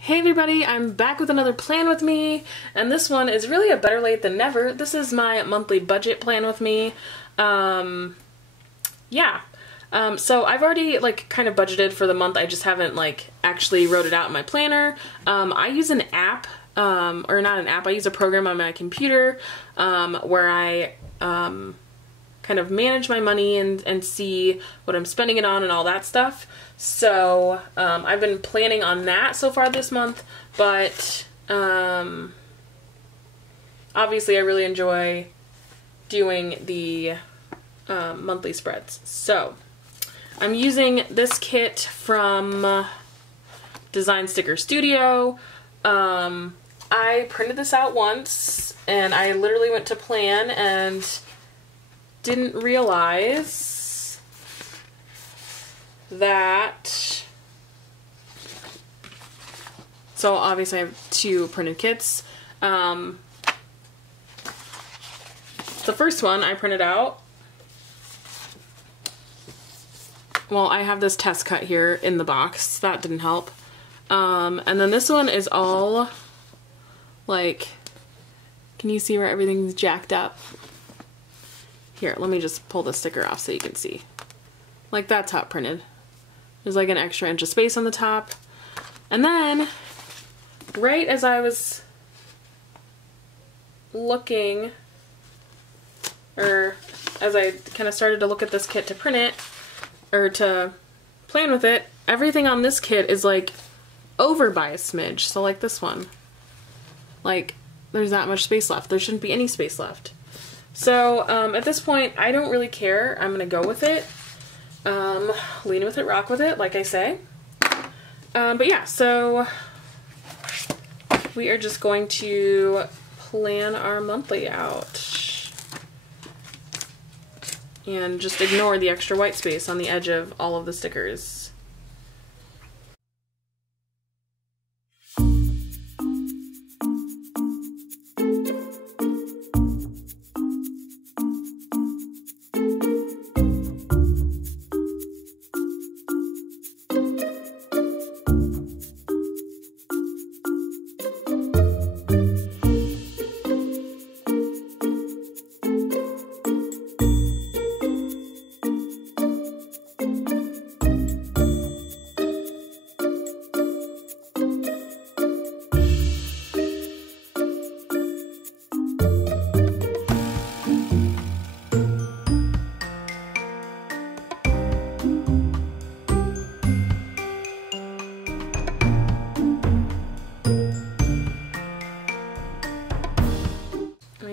Hey everybody, I'm back with another plan with me, and this one is really a better late than never. This is my monthly budget plan with me. So I've already kind of budgeted for the month. I just haven't actually wrote it out in my planner. I use an app, or not an app, I use a program on my computer where I kind of manage my money and see what I'm spending it on and all that stuff. So I've been planning on that so far this month, but obviously I really enjoy doing the monthly spreads. So I'm using this kit from Design Sticker Studio. I printed this out once and I literally went to plan and didn't realize that, so obviously I have two printed kits. The first one I printed out, well, I have this test cut here in the box, that didn't help. And then this one is all can you see where everything's jacked up? Here, let me just pull the sticker off so you can see. That's how it printed. There's an extra inch of space on the top. And then, right as I was looking, or as I kind of started to look at this kit to print it, or to plan with it, everything on this kit is over by a smidge. So this one. There's not much space left. There shouldn't be any space left. So at this point, I don't really care. I'm gonna go with it. Lean with it, rock with it, like I say. But yeah, so we are just going to plan our monthly out and just ignore the extra white space on the edge of all of the stickers.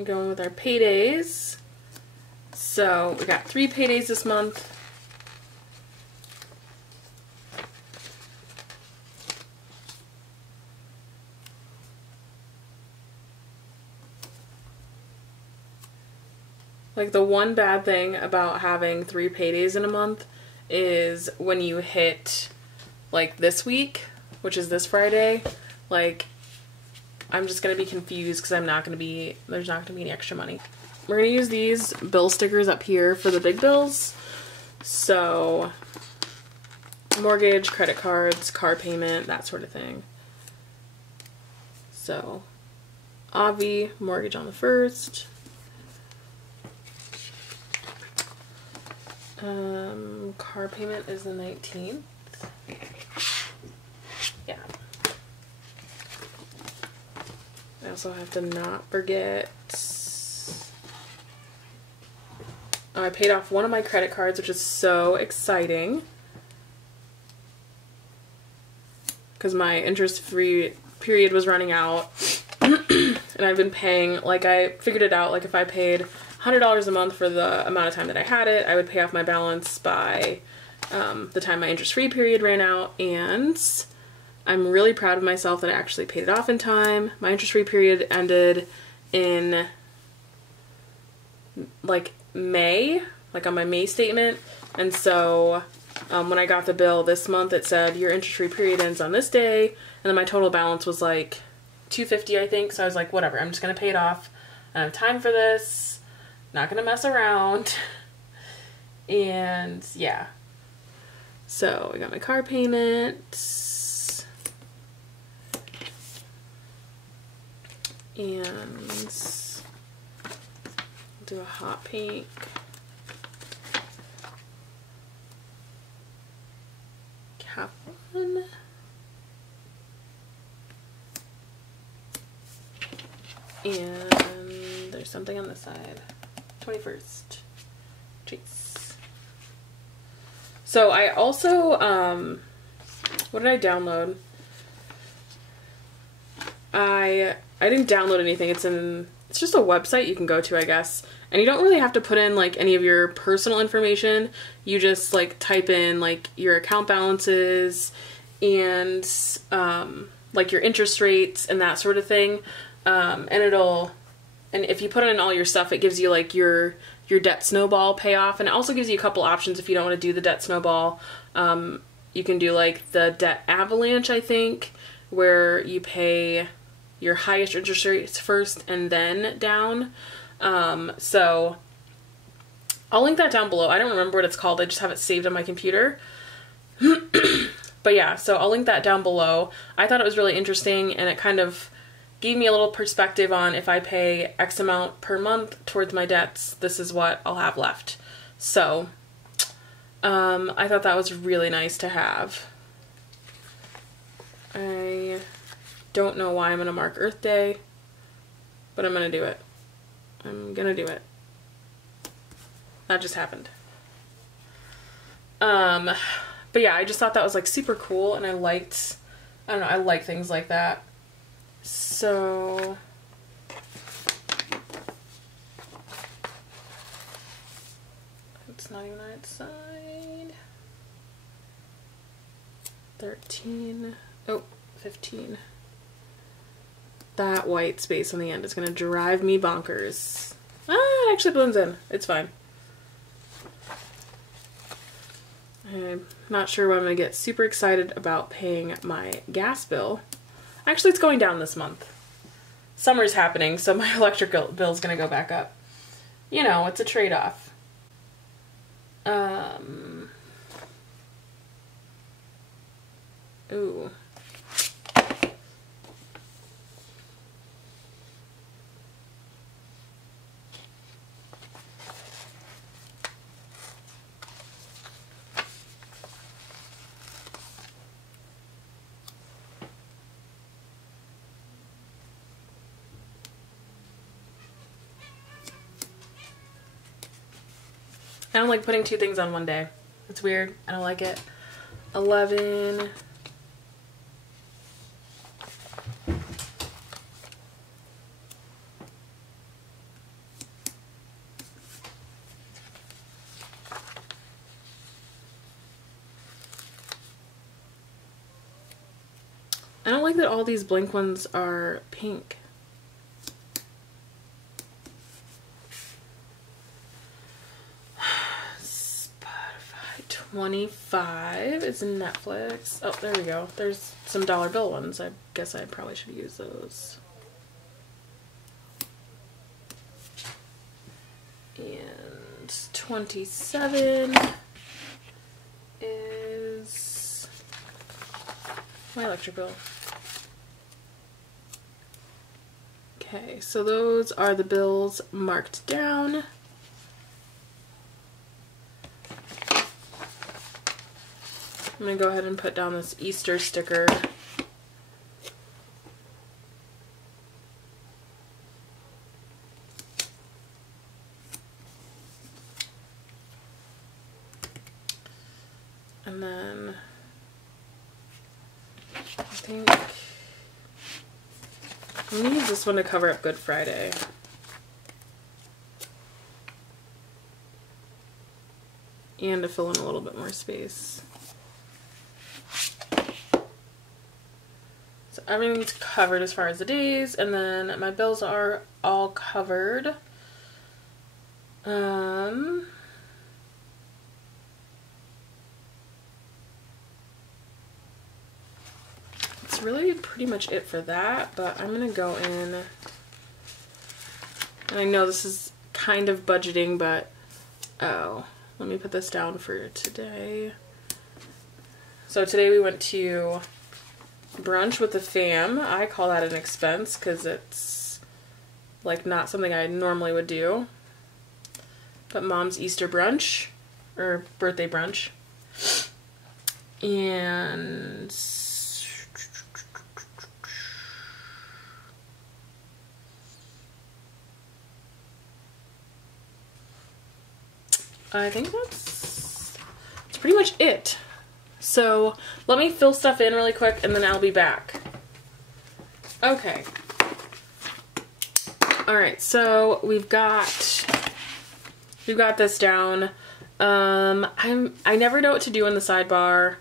Going with our paydays. So we got 3 paydays this month. The one bad thing about having 3 paydays in a month is when you hit this week, which is this Friday, I'm just going to be confused because there's not going to be any extra money. We're going to use these bill stickers up here for the big bills. So mortgage, credit cards, car payment, that sort of thing. So Avi, mortgage on the 1st. Car payment is the 19th. Yeah. I also have to not forget, I paid off one of my credit cards, which is so exciting because my interest-free period was running out and I've been paying, I figured it out, if I paid $100 a month for the amount of time that I had it, I would pay off my balance by the time my interest-free period ran out, and I'm really proud of myself that I actually paid it off in time. My interest-free period ended in May, on my May statement, and so when I got the bill this month it said your interest-free period ends on this day, and then my total balance was $250 I think, so I was whatever, I'm just gonna pay it off. I have time for this, not gonna mess around. And yeah, so I got my car payment. And do a hot pink. Cap one. And there's something on this side. 21st. Chase. So I also, what did I download? I didn't download anything. It's just a website you can go to, I guess. And you don't really have to put in like any of your personal information. You just like type in like your account balances and like your interest rates and that sort of thing. And if you put in all your stuff, it gives you like your debt snowball payoff. And it also gives you a couple options if you don't want to do the debt snowball. You can do like the debt avalanche, I think, where you pay your highest interest rates first and then down. So I'll link that down below. I don't remember what it's called. I just have it saved on my computer. But yeah, so I'll link that down below. I thought it was really interesting, and it kind of gave me a little perspective on if I pay X amount per month towards my debts, this is what I'll have left. So I thought that was really nice to have. I don't know why I'm going to mark Earth Day, but I'm going to do it. I'm going to do it. That just happened. But yeah, I just thought that was like super cool, and I don't know, I like things like that. So it's not even on its side. 13. Oh, 15. That white space on the end is going to drive me bonkers. Ah, it actually blends in. It's fine. I'm not sure when I'm going to get super excited about paying my gas bill. Actually, it's going down this month. Summer's happening, so my electric bill is going to go back up. You know, it's a trade-off. Ooh. I don't like putting two things on one day. It's weird. I don't like it. 11. I don't like that all these blank ones are pink. Spotify 25 is Netflix. Oh, there we go. There's some dollar bill ones. I guess I probably should use those. And 27 is my electric bill. Okay, so those are the bills marked down. I'm gonna go ahead and put down this Easter sticker. And then I think I'm gonna use this one to cover up Good Friday. And to fill in a little bit more space. So everything's covered as far as the days, and then my bills are all covered. That's really pretty much it for that, but I'm gonna go in, and I know this is kind of budgeting, but oh, let me put this down for today. So today we went to brunch with the fam. I call that an expense because it's like not something I normally would do. But Mom's Easter brunch, or birthday brunch. And I think that's pretty much it. So let me fill stuff in really quick and then I'll be back. Okay. Alright, so we've got this down. I never know what to do in the sidebar.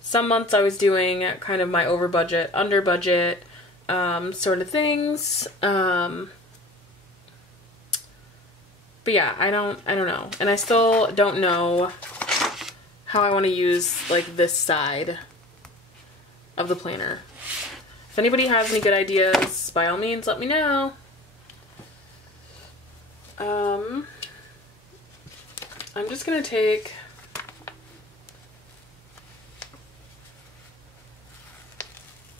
Some months I was doing kind of my over budget, under budget sort of things. But yeah, I don't know. And I still don't know how I want to use like this side of the planner. If anybody has any good ideas, by all means, let me know. I'm just gonna take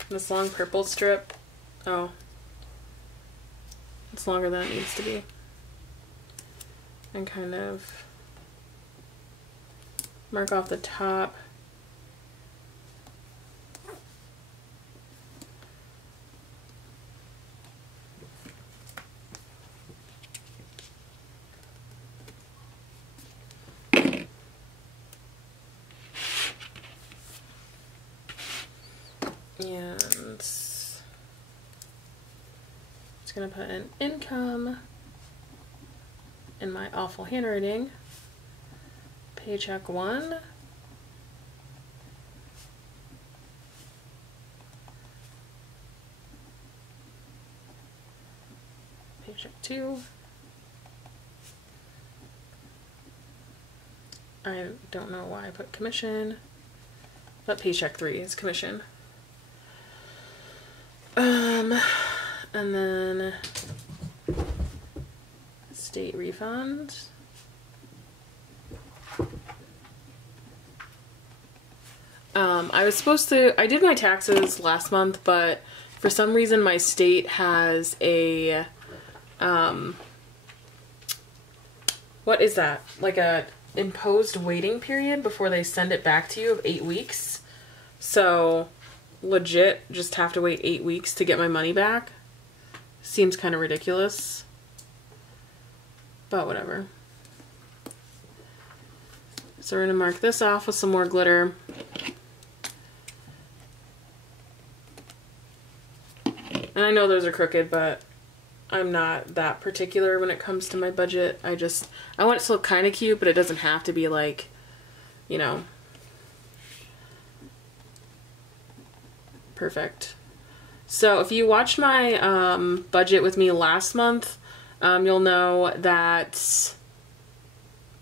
this long purple strip. Oh, it's longer than it needs to be. And kind of mark off the top. And just gonna put an income in my awful handwriting. Paycheck 1. Paycheck 2. I don't know why I put commission, but paycheck 3 is commission. And then state refund. I did my taxes last month, but for some reason my state has a, what is that? Like a imposed waiting period before they send it back to you of 8 weeks. So legit just have to wait 8 weeks to get my money back. Seems kind of ridiculous, but whatever. So we're gonna mark this off with some more glitter. And I know those are crooked, but I'm not that particular when it comes to my budget. I want it to look kind of cute, but it doesn't have to be like, you know, perfect. So if you watched my budget with me last month, you'll know that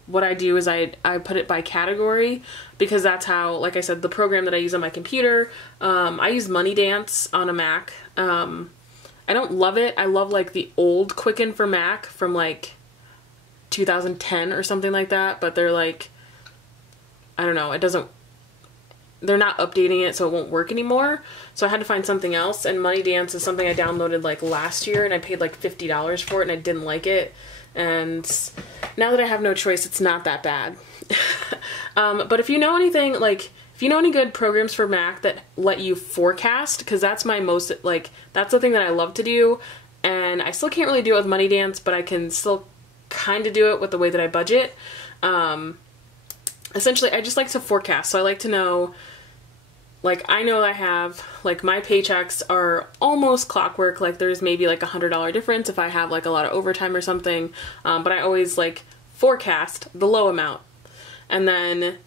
what I do is I put it by category, because that's how, like I said, the program that I use on my computer, I use Money Dance on a Mac. I don't love it. I love like the old Quicken for Mac from like 2010 or something like that, but they're like, I don't know, they're not updating it, so it won't work anymore. So I had to find something else, and Money Dance is something I downloaded like last year, and I paid like $50 for it, and I didn't like it. And now that I have no choice, it's not that bad. But if you know anything, like, if you know any good programs for Mac that let you forecast, because that's my most, like, that's the thing that I love to do, and I still can't really do it with Money Dance, but I can still kind of do it with the way that I budget. Essentially, I just like to forecast, so I like to know, like, I know I have, like, my paychecks are almost clockwork, like, there's maybe, like, $100 difference if I have, like, a lot of overtime or something, but I always, like, forecast the low amount, and then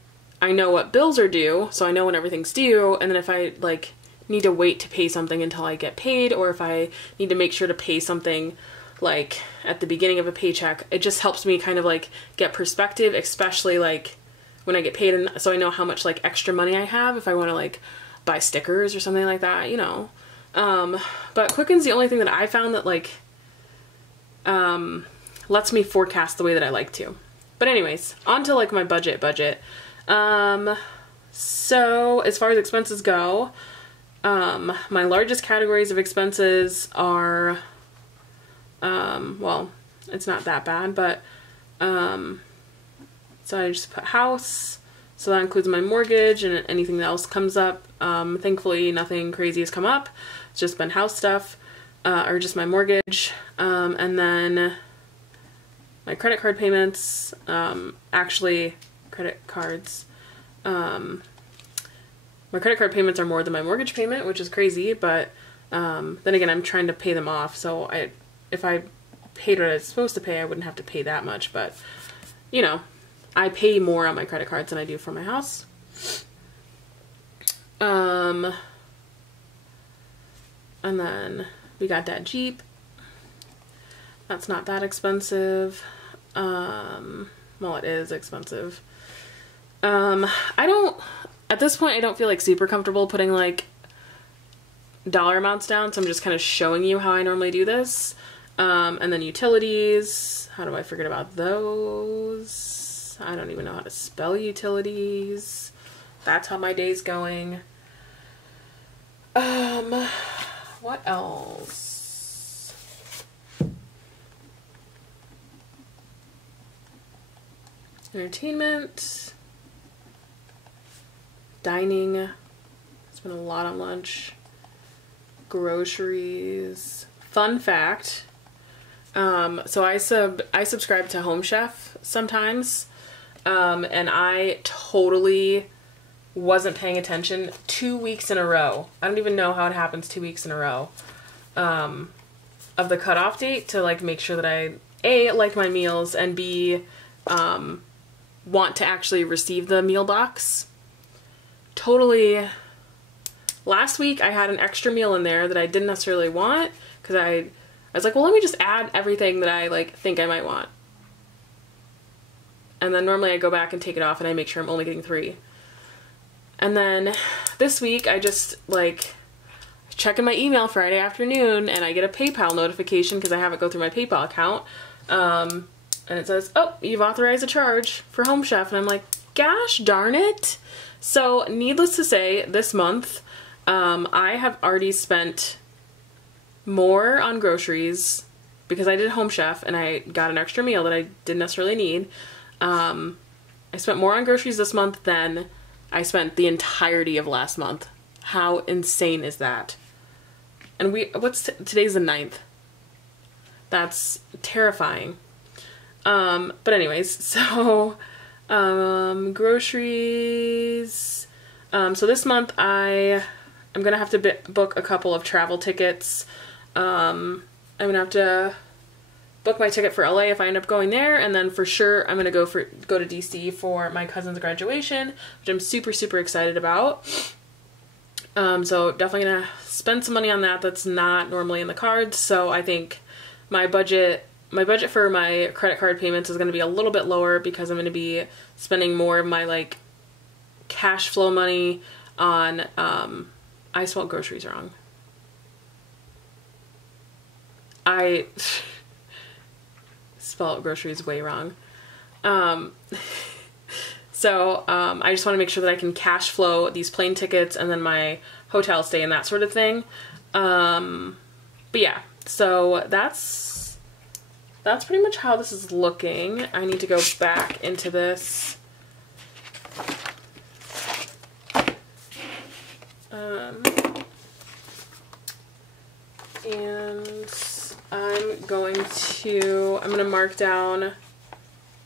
I know what bills are due, so I know when everything's due, and then if I, like, need to wait to pay something until I get paid, or if I need to make sure to pay something, like, at the beginning of a paycheck, it just helps me kind of, like, get perspective, especially, like, when I get paid, and so I know how much, like, extra money I have if I want to, like, buy stickers or something like that, you know. But Quicken's the only thing that I found that, like, lets me forecast the way that I like to. But anyways, on to, like, my budget. So as far as expenses go, my largest categories of expenses are Well, it's not that bad, but, so I just put house, so that includes my mortgage and anything else comes up. Thankfully nothing crazy has come up. It's just been house stuff, or just my mortgage, and then my credit card payments, actually credit cards, my credit card payments are more than my mortgage payment, which is crazy, but then again, I'm trying to pay them off, so if I paid what I was supposed to pay, I wouldn't have to pay that much, but, you know, I pay more on my credit cards than I do for my house. And then we got that Jeep. That's not that expensive. Well, it is expensive. At this point, I don't feel like super comfortable putting like dollar amounts down, so I'm just kind of showing you how I normally do this. And then utilities, how do I forget about those? I don't even know how to spell utilities. That's how my day's going. What else? Entertainment. Dining. Spent a lot on lunch. Groceries. Fun fact. So I subscribe to Home Chef sometimes. And I totally wasn't paying attention 2 weeks in a row. I don't even know how it happens 2 weeks in a row. Of the cutoff date to like make sure that I A, like my meals, and B, want to actually receive the meal box. Totally. Last week I had an extra meal in there that I didn't necessarily want because I was like, well, let me just add everything that I like think I might want. And then normally I go back and take it off and I make sure I'm only getting 3. And then this week I just like checking my email Friday afternoon and I get a PayPal notification because I have it go through my PayPal account. And it says, oh, you've authorized a charge for Home Chef. And I'm like, gosh darn it. So needless to say, this month, I have already spent more on groceries because I did Home Chef and I got an extra meal that I didn't necessarily need. I spent more on groceries this month than I spent the entirety of last month. How insane is that? And today's the 9th. That's terrifying. But anyways, so, groceries. So this month I'm gonna have to book a couple of travel tickets. I'm gonna have to book my ticket for LA if I end up going there, and then for sure I'm gonna go to DC for my cousin's graduation, which I'm super, super excited about. So definitely gonna spend some money on that. That's not normally in the cards, so I think my budget for my credit card payments is gonna be a little bit lower because I'm gonna be spending more of my like cash flow money on, I spelled groceries wrong. I spelled groceries way wrong. So I just want to make sure that I can cash flow these plane tickets and then my hotel stay and that sort of thing. But yeah, so that's pretty much how this is looking. I need to go back into this. And I'm going to mark down,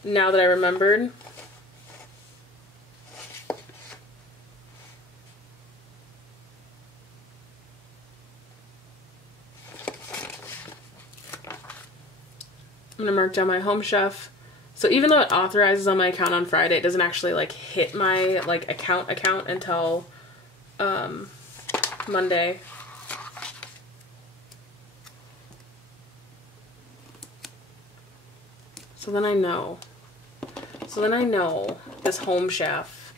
now that I remembered, I'm going to mark down my Home Chef. So even though it authorizes on my account on Friday, it doesn't actually like hit my like account until Monday. So then I know. This Home Chef.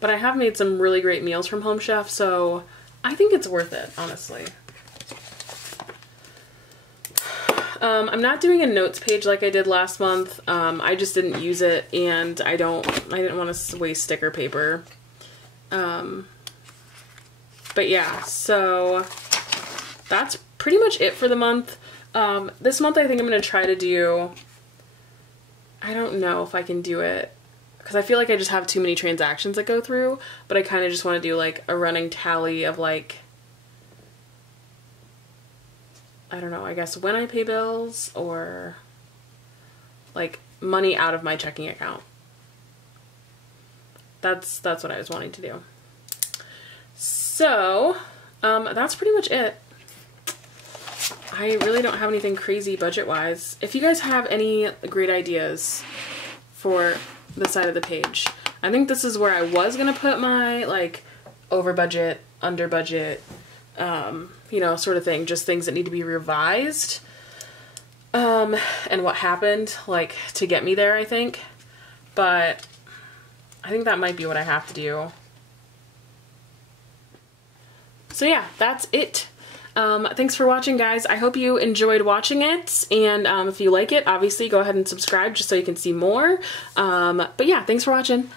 But I have made some really great meals from Home Chef, so I think it's worth it, honestly. I'm not doing a notes page like I did last month. I just didn't use it, and I didn't want to waste sticker paper. But yeah, so that's pretty much it for the month. This month I think I'm going to try to do, I don't know if I can do it, because I feel like I just have too many transactions that go through, but I kind of just want to do like a running tally of like, I don't know, I guess when I pay bills or like money out of my checking account. That's what I was wanting to do. So, that's pretty much it. I really don't have anything crazy budget-wise. If you guys have any great ideas for the side of the page, I think this is where I was gonna put my like over budget, under budget, you know, sort of thing, just things that need to be revised, and what happened, like, to get me there, I think. But I think that might be what I have to do. So yeah, that's it. Thanks for watching, guys. I hope you enjoyed watching it, and if you like it, obviously go ahead and subscribe just so you can see more. But yeah, thanks for watching.